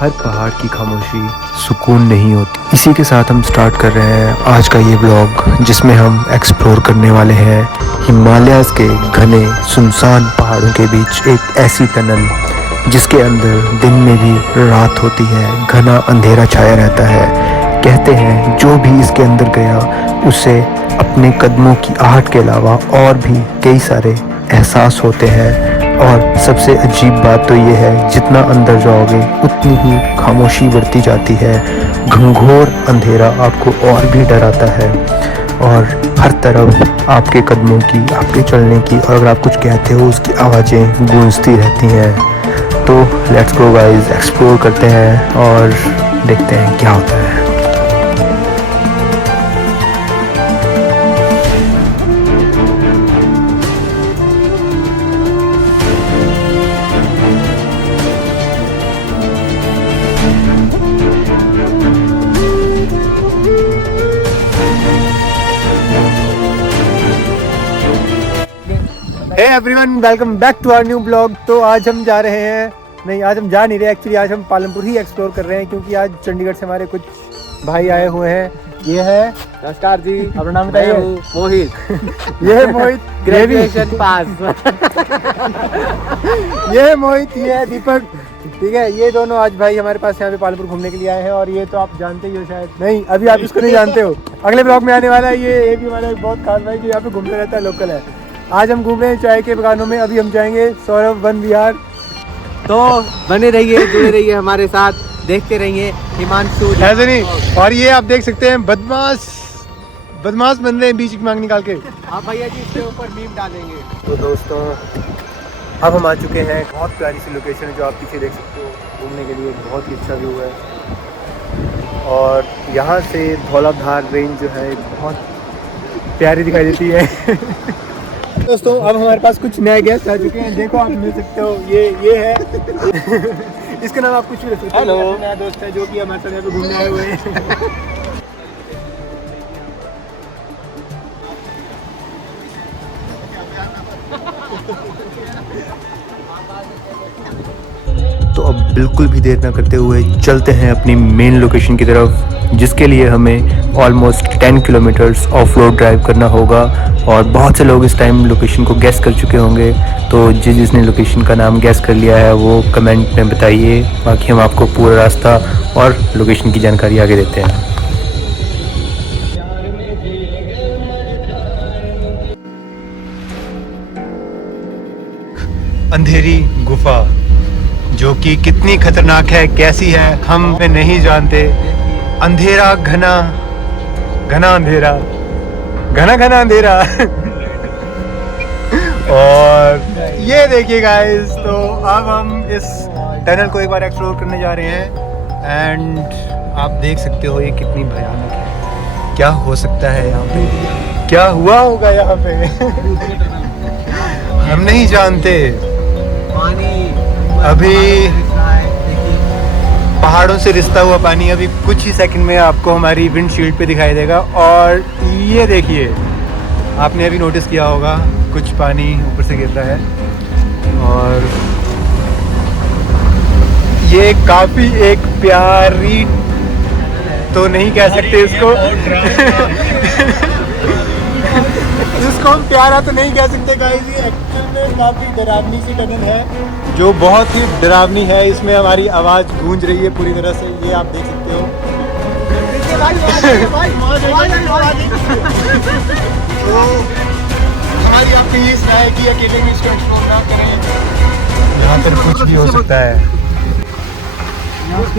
हर पहाड़ की खामोशी सुकून नहीं होती। इसी के साथ हम स्टार्ट कर रहे हैं आज का ये ब्लॉग, जिसमें हम एक्सप्लोर करने वाले हैं हिमालयाज़ के घने सुनसान पहाड़ों के बीच एक ऐसी टनल जिसके अंदर दिन में भी रात होती है, घना अंधेरा छाया रहता है। कहते हैं जो भी इसके अंदर गया उसे अपने कदमों की आहट के अलावा और भी कई सारे एहसास होते हैं। और सबसे अजीब बात तो ये है, जितना अंदर जाओगे उतनी ही खामोशी बढ़ती जाती है। घंघोर अंधेरा आपको और भी डराता है और हर तरफ आपके कदमों की, आपके चलने की, और अगर आप कुछ कहते हो उसकी आवाज़ें गूंजती रहती हैं। तो लेट्स गो गाइस, एक्सप्लोर करते हैं और देखते हैं क्या होता है। Hey everyone, welcome back to our new blog. तो आज हम जा रहे हैं, नहीं आज हम जा नहीं रहे, एक्चुअली आज हम पालमपुर ही एक्सप्लोर कर रहे हैं, क्योंकि आज चंडीगढ़ से हमारे कुछ भाई आए हुए हैं। ये है, नमस्कार जी, अपना नाम बताइए। मोहित। ये है मोहित, ग्रेजुएशन पास। ये है मोहित, ये है दीपक। ठीक है, ये दोनों आज भाई हमारे पास यहाँ पे पालमपुर घूमने के लिए आए हैं। और ये तो आप जानते ही हो शायद, नहीं अभी आप इसको नहीं जानते हो, अगले ब्लॉग में आने वाला है। ये भी हमारा एक बहुत खास भाई जो यहाँ पे घूमते रहता है, लोकल है। आज हम घूम रहे हैं चाय के बगानों में। अभी हम जाएंगे सौरभ वन विहार। तो बने रहिए, जुड़े रहिए हमारे साथ, देखते रहिए हिमांशु। ऐसे नहीं, और ये आप देख सकते हैं बदमाश बन रहे हैं बीच की मांग निकाल के। आप भैया जी इसके ऊपर मीम डालेंगे। तो दोस्तों, अब हम आ चुके हैं। बहुत प्यारी सी लोकेशन है जो आप पीछे देख सकते हो, घूमने के लिए बहुत ही अच्छा व्यू है। और यहाँ से धौलाधार रेंज जो है बहुत प्यारी दिखाई देती है। दोस्तों, अब हमारे पास कुछ नए गेस्ट आ चुके हैं। देखो, आप मिल सकते हो, ये है। इसका नाम आप कुछ भी रख सकते हो। हेलो। नया दोस्त है जो कि हमारे साथ यहाँ पे घूमने आए हुए हैं। तो अब बिल्कुल भी देर ना करते हुए चलते हैं अपनी मेन लोकेशन की तरफ, जिसके लिए हमें almost 10 kilometres of road drive करना होगा। और बहुत से लोग इस टाइम लोकेशन को गैस कर चुके होंगे, तो जिसने लोकेशन का नाम गैस कर लिया है वो कमेंट में बताइए। बाकी हम आपको पूरा रास्ता और लोकेशन की जानकारी आगे देते हैं। अंधेरी गुफा, जो कि कितनी खतरनाक है, कैसी है हम नहीं जानते। अंधेरा, घना अंधेरा, घना अंधेरा। और ये देखिए गाइस, तो अब हम इस टनल को एक बार एक्सप्लोर करने जा रहे हैं। एंड आप देख सकते हो ये कितनी भयानक है। क्या हो सकता है यहाँ पे, क्या हुआ होगा यहाँ पे, हम नहीं जानते। अभी पहाड़ों से रिश्ता हुआ पानी अभी कुछ ही सेकंड में आपको हमारी विंडशील्ड पे दिखाई देगा। और ये देखिए, आपने अभी नोटिस किया होगा कुछ पानी ऊपर से गिर रहा है। और ये काफ़ी एक प्यारी, तो नहीं कह सकते इसको। इसको हम प्यारा तो नहीं कह सकते गाइस, ये एक्चुअल में काफ़ी डरावनी सी टनल है, जो बहुत ही डरावनी है। इसमें हमारी आवाज़ गूंज रही है पूरी तरह से, ये आप देख सकते हो। तो हमारी आपकी ये सलाह है कि अकेले में इसको एक्सप्लोर ना करें। यहाँ पर कुछ भी हो सकता है,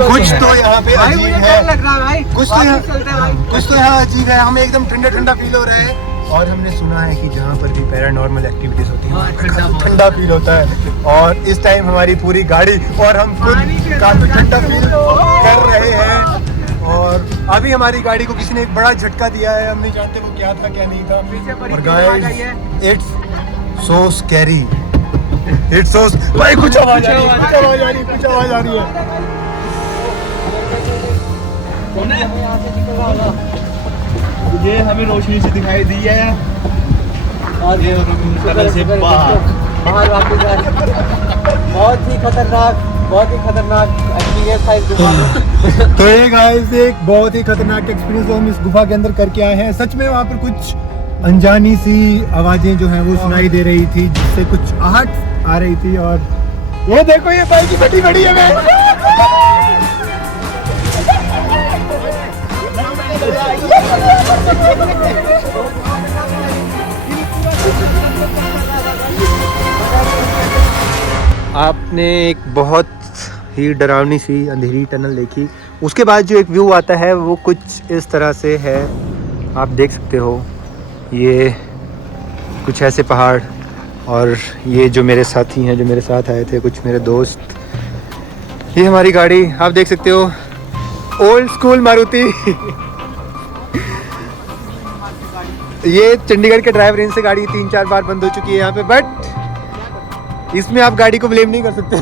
कुछ तो यहाँ पे अजीब है, कुछ तो यहाँ अजीब है। हमें एकदम ठंडा फील हो रहा है। और हमने सुना है कि जहाँ पर भी पैरानॉर्मल एक्टिविटीज होती हैं ठंडा फील होता है। और इस टाइम हमारी पूरी गाड़ी और हम खुद काफी ठंडा फील कर रहे हैं। और अभी हमारी गाड़ी को किसी ने एक बड़ा झटका दिया है, हम नहीं जानते वो क्या था क्या नहीं था। और guys, it's so scary, it's so, भाई कुछ आवाज आ रही है, कुछ आवाज आ रही है। ये हमें रोशनी से दिखाई दी है और ये टनल से बाहर वापस बहुत ही खतरनाक बहुत ही खतरनाक एक्सपीरियंस था इस गुफा में। तो ये गाइस एक बहुत ही खतरनाक एक्सपीरियंस हम इस गुफा के अंदर करके आए हैं। सच में वहाँ पर कुछ अनजानी सी आवाजें जो हैं वो सुनाई दे रही थी, जिससे कुछ आहट आ रही थी। और ये देखो ये बाइक की बड़ी बड़ी है। आपने एक बहुत ही डरावनी सी अंधेरी टनल देखी, उसके बाद जो एक व्यू आता है वो कुछ इस तरह से है। आप देख सकते हो ये कुछ ऐसे पहाड़, और ये जो मेरे साथी हैं, जो मेरे साथ आए थे, कुछ मेरे दोस्त। ये हमारी गाड़ी आप देख सकते हो, ओल्ड स्कूल मारुति। ये चंडीगढ़ के ड्राइवर रेंज से गाड़ी 3-4 बार बंद हो चुकी है यहाँ पे, बट इसमें आप गाड़ी को ब्लेम नहीं कर सकते।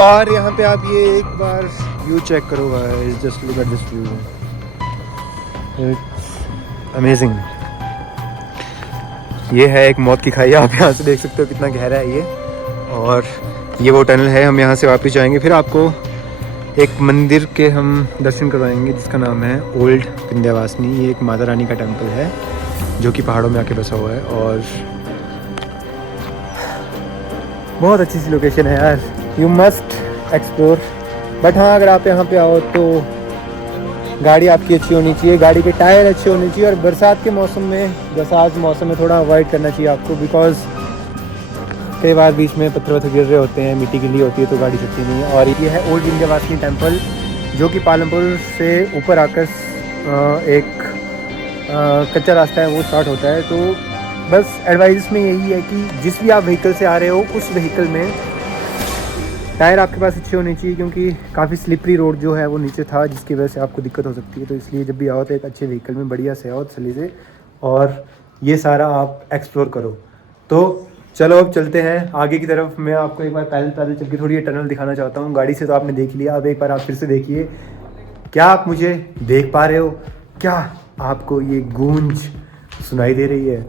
और यहाँ पे आप ये एक बार व्यू चेक करो guys, just look at this view, it's amazing. ये है एक मौत की खाई, आप यहाँ से देख सकते हो कितना गहरा है ये। और ये वो टनल है, हम यहाँ से वापस जाएंगे, फिर आपको एक मंदिर के हम दर्शन करवाएंगे जिसका नाम है ओल्ड विंध्यवासिनी। ये एक माता रानी का टेम्पल है जो कि पहाड़ों में आके बसा हुआ है, और बहुत अच्छी सी लोकेशन है यार, यू मस्ट एक्सप्लोर। बट हाँ, अगर आप यहाँ पे आओ तो गाड़ी आपकी अच्छी होनी चाहिए, गाड़ी के टायर अच्छे होने चाहिए, और बरसात के मौसम में, बरसात मौसम में थोड़ा अवॉइड करना चाहिए आपको, बिकॉज कई बार बीच में पत्थर गिर रहे होते हैं, मिट्टी गिली होती है, तो गाड़ी चलती नहीं है। और ये है ओल्ड विंध्यवासिनी टेम्पल, जो कि पालमपुर से ऊपर आकर एक कच्चा रास्ता है वो स्टार्ट होता है। तो बस एडवाइस में यही है कि जिस भी आप व्हीकल से आ रहे हो, उस व्हीकल में टायर आपके पास अच्छे होने चाहिए, क्योंकि काफ़ी स्लिपरी रोड जो है वो नीचे था, जिसकी वजह से आपको दिक्कत हो सकती है। तो इसलिए जब भी आओ तो एक अच्छे व्हीकल में बढ़िया से आओ तसल्ली से, और ये सारा आप एक्सप्लोर करो। तो चलो अब चलते हैं आगे की तरफ। मैं आपको एक बार पैदल चल के थोड़ी ये टनल दिखाना चाहता हूँ। गाड़ी से तो आपने देख लिया, अब एक बार आप फिर से देखिए। क्या आप मुझे देख पा रहे हो? क्या आपको ये गूंज सुनाई दे रही है?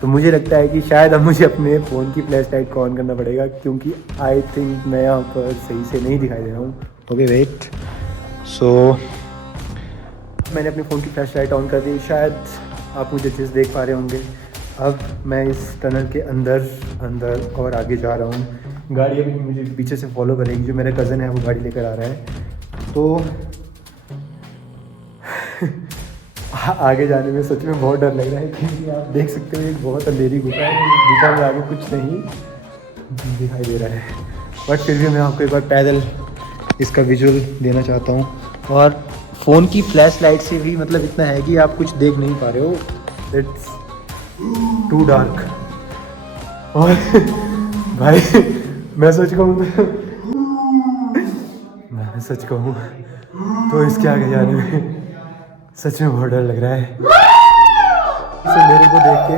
तो मुझे लगता है कि शायद अब मुझे अपने फ़ोन की फ्लैश लाइट को ऑन करना पड़ेगा, क्योंकि आई थिंक मैं यहाँ पर सही से नहीं दिखाई दे रहा हूँ। ओके वेट, सो मैंने अपने फ़ोन की फ्लैश लाइट ऑन कर दी, शायद आप मुझे अच्छे से देख पा रहे होंगे। अब मैं इस टनल के अंदर और आगे जा रहा हूँ। गाड़ी अभी मुझे पीछे से फॉलो करेगी, जो मेरा कज़न है वो गाड़ी लेकर आ रहा है। तो आगे जाने में सच में बहुत डर लग रहा है, क्योंकि आप देख सकते हो एक बहुत अंधेरी गुफा है, गुफा में आगे कुछ नहीं दिखाई दे रहा है। बट फिर भी मैं आपको एक बार पैदल इसका विजुअल देना चाहता हूँ। और फ़ोन की फ्लैश लाइट से भी मतलब इतना है कि आप कुछ देख नहीं पा रहे हो, इट्स टू डार्क। और भाई मैं सच कहूँ तो इसके आगे जाने में सच में बहुत डर लग रहा है। इसे मेरे को देख के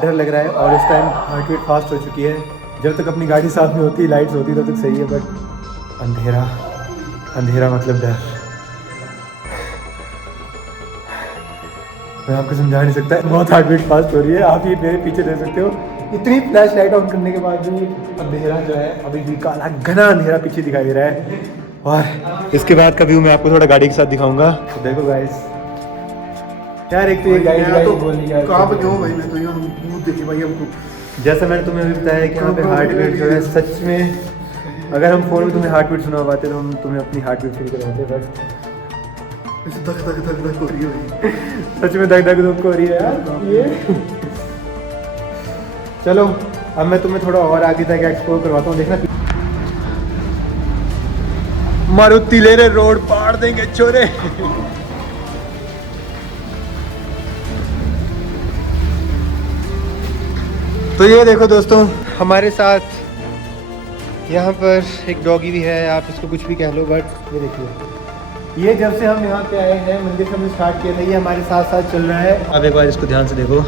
डर लग रहा है, और इस टाइम हार्ट बीट फास्ट हो चुकी है। जब तक अपनी गाड़ी साथ में होती, लाइट्स होती, तब तक सही है, बट अंधेरा मतलब डर। मैं आपको समझा नहीं सकता, बहुत हार्ट बीट फास्ट हो रही है। आप ये मेरे पीछे देख सकते हो, इतनी फ्लैश लाइट ऑन करने के बाद भी अंधेरा जो है अभी भी काला घना अंधेरा पीछे दिखाई दे रहा है। और इसके बाद का व्यू मैं आपको थोड़ा गाड़ी के साथ दिखाऊंगा। तो देखो गाइस, यार एक तो ये गाइस बोलनी है, कहाँ पे क्यों भाई? मैं तो यहाँ दूध देखी भाई हमको। जैसा मैंने तुम्हें अभी बताया कि यहाँ पे हार्ट बीट जो है सच में, अगर हम फ़ोन में तुम्हें हार्ट बीट सुना पाते तो हम तुम्हें अपनी हार्ट बीट फील करवाते, बट धक हो रही है भाई। सच में धक हो रही है यार ये। चलो अब मैं तुम्हें थोड़ा और आगे तक एक्सप्लोर करवाता हूँ। देखना, मारुति ले रहे रोड पार देंगे छोरे। तो ये देखो दोस्तों, हमारे साथ यहाँ पर एक डॉगी भी है, आप इसको कुछ भी कह लो, बट ये देखिए, ये जब से हम यहाँ पे आए हैं, मंदिर से हमने स्टार्ट किया था, ये हमारे साथ साथ चल रहा है। अब एक बार इसको ध्यान से देखो,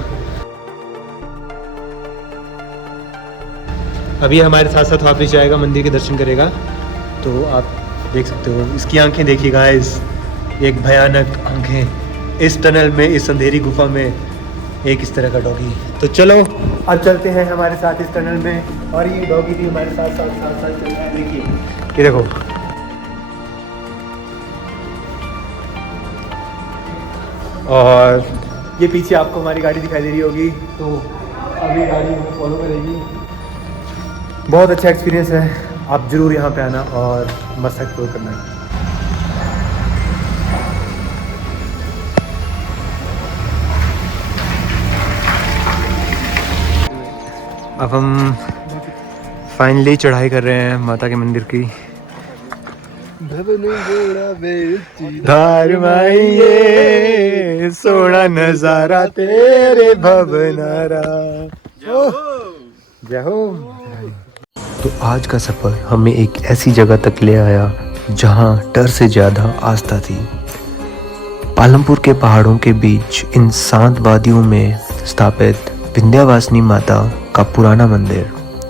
अभी हमारे साथ साथ वापस जाएगा, मंदिर के दर्शन करेगा। तो आप देख सकते हो इसकी आंखें, देखिए गाइस, एक भयानक आंखें इस टनल में, इस अंधेरी गुफा में एक इस तरह का डॉगी। तो चलो अब चलते हैं हमारे साथ इस टनल में, और ये डॉगी भी हमारे साथ साथ साथ साथ चल रहा है। देखिए ये देखो, और ये पीछे आपको हमारी गाड़ी दिखाई दे रही होगी, तो अभी गाड़ी हमें फॉलो करेगी। बहुत अच्छा एक्सपीरियंस है, आप ज़रूर यहाँ पे आना और मस्त एक्सप्लोर करना। अब हम फाइनली चढ़ाई कर रहे हैं माता के मंदिर की। धार माइये सोना नजारा तेरे भवनारा। जय हो। तो आज का सफ़र हमें एक ऐसी जगह तक ले आया जहां डर से ज़्यादा आस्था थी। पालमपुर के पहाड़ों के बीच इन शांत वादियों में स्थापित विंध्यवासिनी माता का पुराना मंदिर।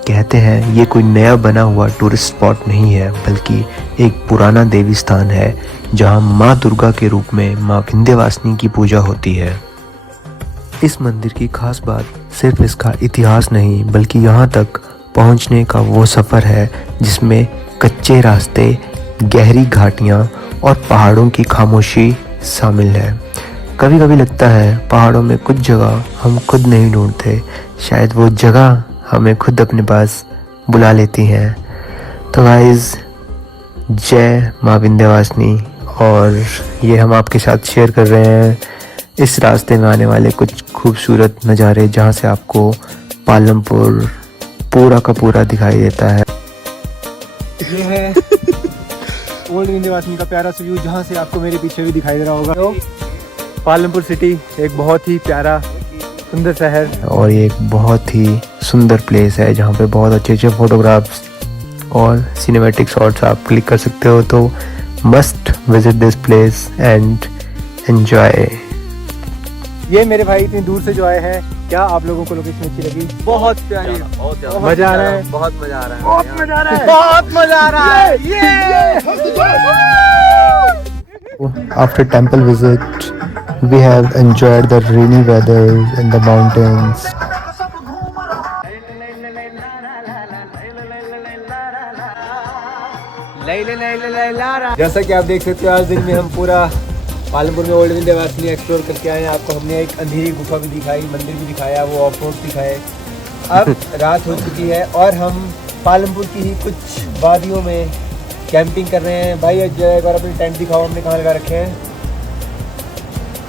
कहते हैं ये कोई नया बना हुआ टूरिस्ट स्पॉट नहीं है, बल्कि एक पुराना देवी स्थान है जहां माँ दुर्गा के रूप में माँ विंध्यवासिनी की पूजा होती है। इस मंदिर की खास बात सिर्फ इसका इतिहास नहीं, बल्कि यहाँ तक पहुँचने का वो सफ़र है जिसमें कच्चे रास्ते, गहरी घाटियाँ और पहाड़ों की खामोशी शामिल है। कभी कभी लगता है पहाड़ों में कुछ जगह हम खुद नहीं ढूंढते, शायद वो जगह हमें खुद अपने पास बुला लेती हैं। तो गाइस, जय माँ विंध्यवासिनी। और ये हम आपके साथ शेयर कर रहे हैं इस रास्ते में आने वाले कुछ खूबसूरत नज़ारे, जहाँ से आपको पालमपुर पूरा का पूरा दिखाई देता है। ये है ओल्ड विंध्यवासिनी का प्यारा सा व्यू, जहाँ से आपको मेरे पीछे भी दिखाई दे रहा होगा। तो पालमपुर सिटी एक बहुत ही प्यारा सुंदर शहर, और ये एक बहुत ही सुंदर प्लेस है जहाँ पे बहुत अच्छे अच्छे फोटोग्राफ्स और सिनेमैटिक शॉट्स आप क्लिक कर सकते हो। तो must visit this place and enjoy. ये मेरे भाई इतनी दूर से जो आए हैं, क्या आप लोगों को लोकेशन अच्छी लगी? बहुत प्यारी, मजा आ रहा है, बहुत मजा आ रहा है, बहुत मजा आ रहा है, बहुत मजा आ रहा है। After temple visit, we have enjoyed the rainy weather in the mountains. जैसा कि आप देख सकते हो, आज दिन में हम पूरा पालमपुर में ओल्ड विंध्यवासिनी एक्सप्लोर करके आए हैं। आपको हमने एक अंधेरी गुफा भी दिखाई, मंदिर भी दिखाया, वो ऑफ रोड दिखाए। अब रात हो चुकी है और हम पालमपुर की ही कुछ वादियों में कैंपिंग कर रहे हैं। भाई एक बार अपनी टेंट दिखाओ, हमने कहाँ लगा रखे हैं।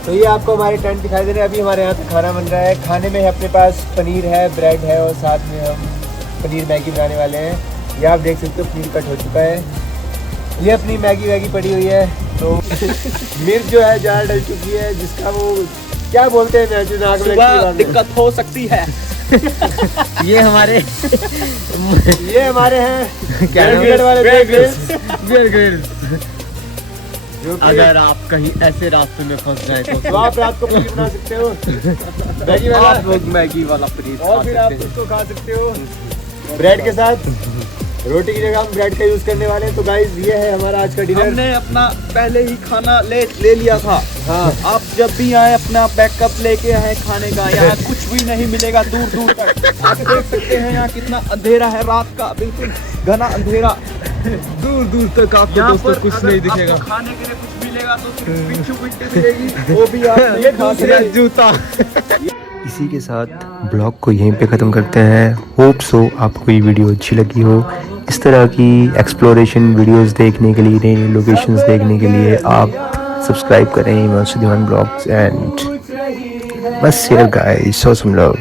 तो ये आपको हमारे टेंट दिखाई दे रहे हैं। अभी हमारे यहाँ पे खाना बन रहा है। खाने में अपने पास पनीर है, ब्रेड है, और साथ में हम पनीर मैगी बनाने वाले हैं। ये आप देख सकते हो पनीर कट हो चुका है। ये अपनी मैगी वैगी पड़ी हुई है। तो मिर्च जो है ज़्यादा डल चुकी है, जिसका वो क्या बोलते हैं, जो नाक में लगती है, दिक्कत हो सकती है। ये हमारे हैं क्या नाम बियर वाले ग्रिल्स। अगर आप कहीं ऐसे रास्ते में फंस जाए तो आप रात को पनीर बना सकते हो, मैगी वाला पनीर, और फिर आप उसको खा सकते हो ब्रेड के साथ। रोटी की जगह हम ब्रेड का यूज करने वाले हैं। तो गाइस, ये है हमारा आज का डिनर। हमने अपना पहले ही खाना ले लिया था। हाँ, आप जब भी आए अपना बैकअप लेके आए खाने का। यहाँ कुछ भी नहीं मिलेगा दूर दूर तक। आप देख सकते हैं यहाँ कितना अंधेरा है, रात का बिल्कुल घना अंधेरा। दूर दूर तक आपको दोस्तों कुछ नहीं दिखेगा। खाने के लिए कुछ मिलेगा तो सिर्फ पिच्चू मिट्टी मिलेगी, वो भी आप ये दूसरा जूता। इसी के साथ ब्लॉग को यहीं पे ख़त्म करते हैं। होप सो आपको ये वीडियो अच्छी लगी हो। इस तरह की एक्सप्लोरेशन वीडियोस देखने के लिए, नई नई लोकेशंस देखने के लिए आप सब्सक्राइब करें हिमांशु दीवान ब्लॉग्स एंड बस here guys, show some love.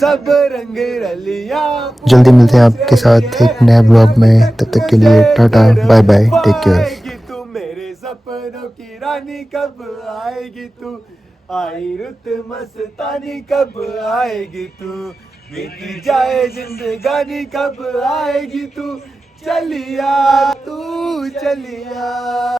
सब रंग रलिया। जल्दी मिलते हैं आपके साथ एक नए ब्लॉग में। तब तक के लिए tata, bye bye, take care. तू मेरे सपनों की रानी, कब आएगी तू? आई रुत मस्तानी, कब आएगी तू? बीती जाए जिंदगानी, कब आएगी तू? चलिया तू चलिया।